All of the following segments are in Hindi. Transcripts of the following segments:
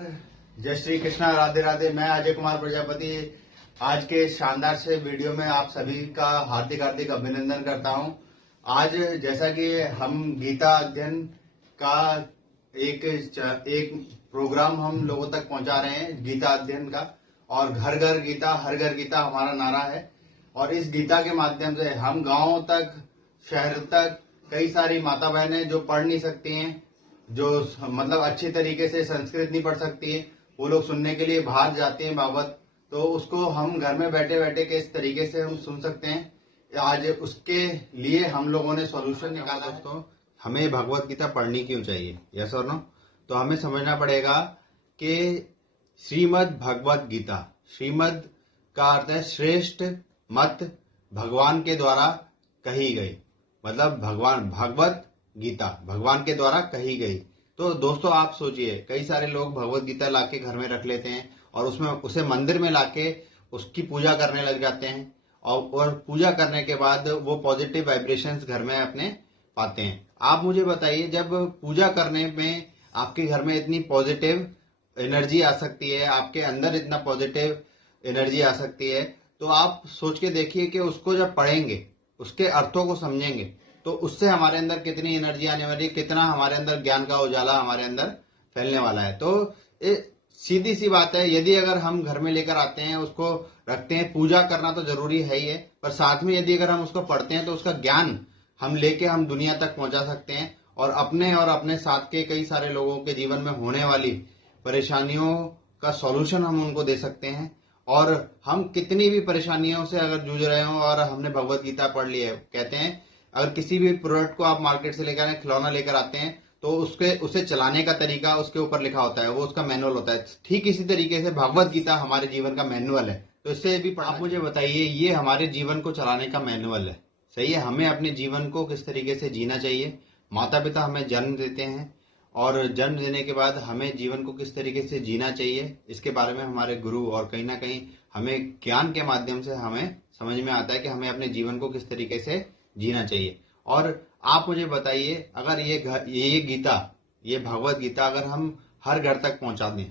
जय श्री कृष्णा, राधे राधे। मैं अजय कुमार प्रजापति आज के शानदार से वीडियो में आप सभी का हार्दिक हार्दिक अभिनंदन करता हूं। आज जैसा कि हम गीता अध्ययन का एक प्रोग्राम हम लोगों तक पहुंचा रहे हैं, गीता अध्ययन का, और घर घर गीता हर घर गीता हमारा नारा है। और इस गीता के माध्यम से हम गांवों तक, शहर तक कई सारी माता बहनें जो पढ़ नहीं सकती हैं, जो मतलब अच्छी तरीके से संस्कृत नहीं पढ़ सकती है, वो लोग सुनने के लिए बाहर जाते हैं भागवत, तो उसको हम घर में बैठे बैठे किस तरीके से हम सुन सकते हैं। आज उसके लिए हम लोगों ने सॉल्यूशन निकाला। दोस्तों, हमें भगवत गीता पढ़नी क्यों चाहिए, यस और नो? तो हमें समझना पड़ेगा कि श्रीमद् भगवत गीता, श्रीमद् का अर्थ है श्रेष्ठ मत, भगवान के द्वारा कही गई, मतलब भगवान, भगवत गीता भगवान के द्वारा कही गई। तो दोस्तों, आप सोचिए, कई सारे लोग भगवत गीता लाके घर में रख लेते हैं और उसे मंदिर में लाके उसकी पूजा करने लग जाते हैं, और पूजा करने के बाद वो पॉजिटिव वाइब्रेशंस घर में अपने पाते हैं। आप मुझे बताइए, जब पूजा करने में आपके घर में इतनी पॉजिटिव एनर्जी आ सकती है, आपके अंदर इतना पॉजिटिव एनर्जी आ सकती है, तो आप सोच के देखिए कि उसको जब पढ़ेंगे, उसके अर्थों को समझेंगे, तो उससे हमारे अंदर कितनी एनर्जी आने वाली है, कितना हमारे अंदर ज्ञान का उजाला हमारे अंदर फैलने वाला है। तो सीधी सी बात है, यदि अगर हम घर में लेकर आते हैं, उसको रखते हैं, पूजा करना तो जरूरी है ही है, पर साथ में यदि अगर हम उसको पढ़ते हैं तो उसका ज्ञान हम लेके हम दुनिया तक पहुंचा सकते हैं, और अपने साथ के कई सारे लोगों के जीवन में होने वाली परेशानियों का सॉल्यूशन हम उनको दे सकते हैं। और हम कितनी भी परेशानियों से अगर जूझ रहे हो और हमने भगवत गीता पढ़ ली है, कहते हैं अगर किसी भी प्रोडक्ट को आप मार्केट से लेकर आए, खिलौना लेकर आते हैं, तो उसे चलाने का तरीका उसके ऊपर लिखा होता है, वो उसका मैनुअल होता है। ठीक इसी तरीके से भगवत गीता हमारे जीवन का मैनुअल है। तो इससे भी आप मुझे बताइए, ये हमारे जीवन को चलाने का मैनुअल है, सही है? हमें अपने जीवन को किस तरीके से जीना चाहिए। माता पिता हमें जन्म देते हैं, और जन्म देने के बाद हमें जीवन को किस तरीके से जीना चाहिए, इसके बारे में हमारे गुरु और कहीं ना कहीं हमें ज्ञान के माध्यम से हमें समझ में आता है कि हमें अपने जीवन को किस तरीके से जीना चाहिए। और आप मुझे बताइए, अगर ये गीता, ये भगवत गीता अगर हम हर घर तक पहुंचा दें,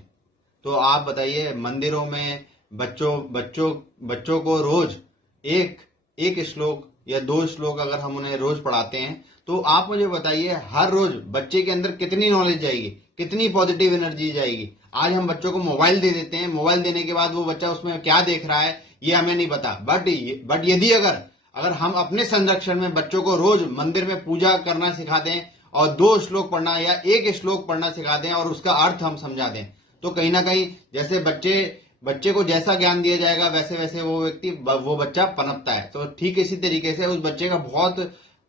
तो आप बताइए, मंदिरों में बच्चों को रोज एक श्लोक या 2 श्लोक अगर हम उन्हें रोज पढ़ाते हैं, तो आप मुझे बताइए हर रोज बच्चे के अंदर कितनी नॉलेज जाएगी, कितनी पॉजिटिव एनर्जी जाएगी। आज हम बच्चों को मोबाइल दे देते हैं, मोबाइल देने के बाद वो बच्चा उसमें क्या देख रहा है ये हमें नहीं पता, बट यदि अगर हम अपने संरक्षण में बच्चों को रोज मंदिर में पूजा करना सिखा दें, और 2 श्लोक पढ़ना या 1 श्लोक पढ़ना सिखा दें, और उसका अर्थ हम समझा दें, तो कहीं ना कहीं जैसे बच्चे को जैसा ज्ञान दिया जाएगा वैसे वैसे वो बच्चा पनपता है। तो ठीक इसी तरीके से उस बच्चे का बहुत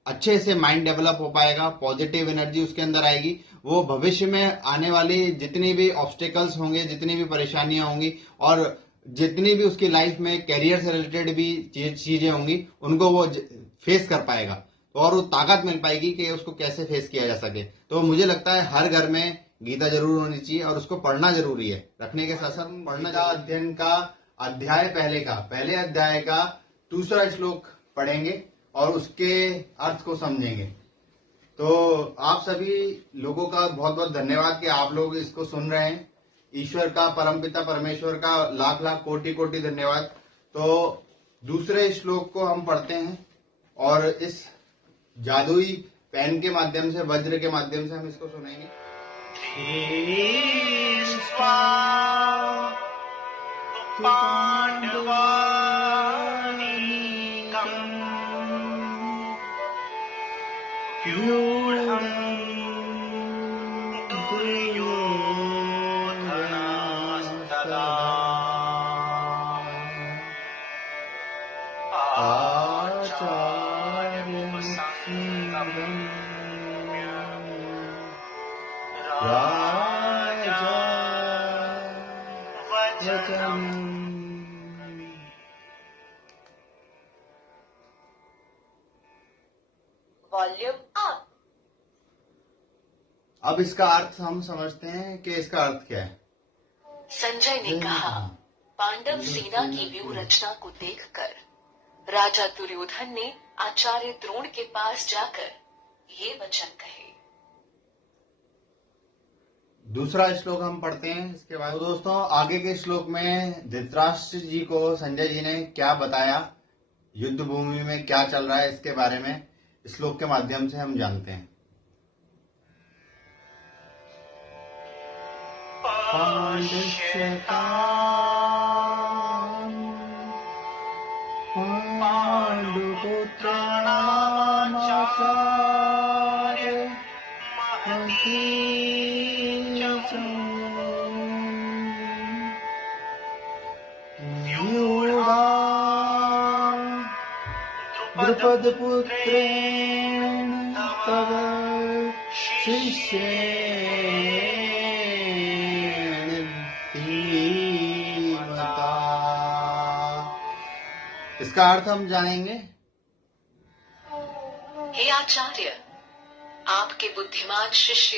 अच्छे से माइंड डेवलप हो पाएगा, पॉजिटिव एनर्जी उसके अंदर आएगी। वो भविष्य में आने वाली जितनी भी ऑब्स्टेकल्स होंगे, जितनी भी परेशानियां होंगी, और जितनी भी उसकी लाइफ में कैरियर से रिलेटेड भी चीजें होंगी, उनको वो फेस कर पाएगा, और वो ताकत मिल पाएगी कि उसको कैसे फेस किया जा सके। तो मुझे लगता है हर घर में गीता जरूर होनी चाहिए, और उसको पढ़ना जरूरी है। रखने के साथ साथ पढ़ना, अध्ययन का अध्याय पहले अध्याय का 2रा श्लोक पढ़ेंगे और उसके अर्थ को समझेंगे। तो आप सभी लोगों का बहुत बहुत धन्यवाद कि आप लोग इसको सुन रहे हैं। ईश्वर का, परमपिता परमेश्वर का लाख लाख कोटि कोटि धन्यवाद। तो 2रे श्लोक को हम पढ़ते हैं, और इस जादुई पेन के माध्यम से, वज्र के माध्यम से हम इसको सुनेंगे। Volume up. अब इसका अर्थ हम समझते हैं कि इसका अर्थ क्या है। संजय ने कहा, पांडव सेना की व्यूह रचना को देखकर राजा दुर्योधन ने आचार्य द्रोण के पास जाकर ये वचन कहे। दूसरा श्लोक हम पढ़ते हैं इसके बाद। तो दोस्तों आगे के श्लोक में धृतराष्ट्र जी को संजय जी ने क्या बताया, युद्ध भूमि में क्या चल रहा है, इसके बारे में श्लोक के माध्यम से हम जानते हैं। द्रुपद पुत्रेण तव शिष्येण धीमता। इसका अर्थ हम जानेंगे। हे आचार्य, आपके बुद्धिमान शिष्य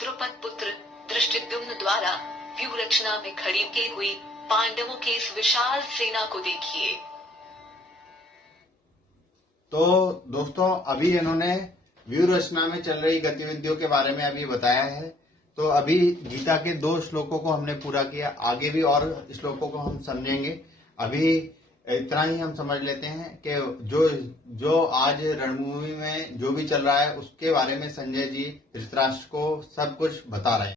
द्रुपद पुत्र धृष्टद्युम्न द्वारा व्यूह रचना में खड़ी की हुई पांडवों की इस विशाल सेना को देखिए। तो दोस्तों अभी इन्होंने व्यूह रचना में चल रही गतिविधियों के बारे में अभी बताया है। तो अभी गीता के 2 श्लोकों को हमने पूरा किया, आगे भी और श्लोकों को हम समझेंगे। अभी इतना ही हम समझ लेते हैं कि जो आज रणभूमि में जो भी चल रहा है उसके बारे में संजय जी धृतराष्ट्र को सब कुछ बता रहे हैं।